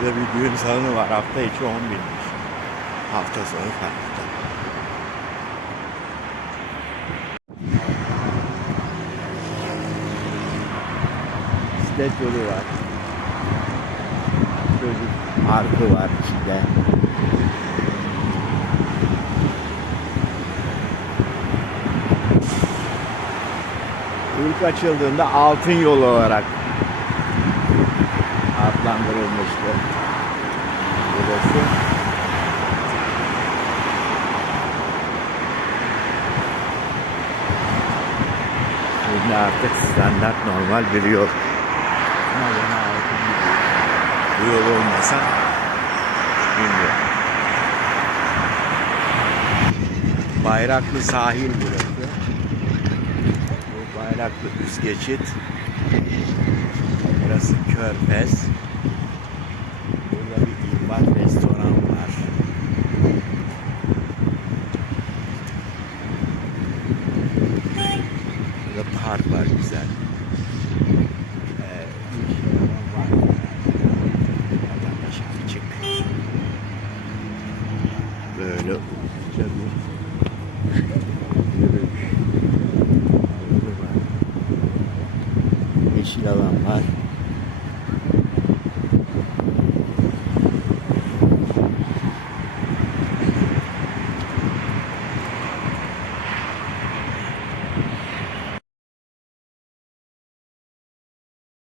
Burada bir düğün salonu var. Hafta içi 10 binmiş. Hafta sonu farklı. Bisiklet yolu var. Çocuk parkı var içinde. İlk açıldığında altın yolu olarak adlandırılmıştı. Burası. Şimdi artık standart normal bir yol. Bu yol olmasa bilmiyorum. Bayraklı sahil burası. Bu bayraklı üst geçit. Burası Körfez. Burada bir imar restoran var. Burada park var güzel. Böyle uzunca bir. Yeşil alan var.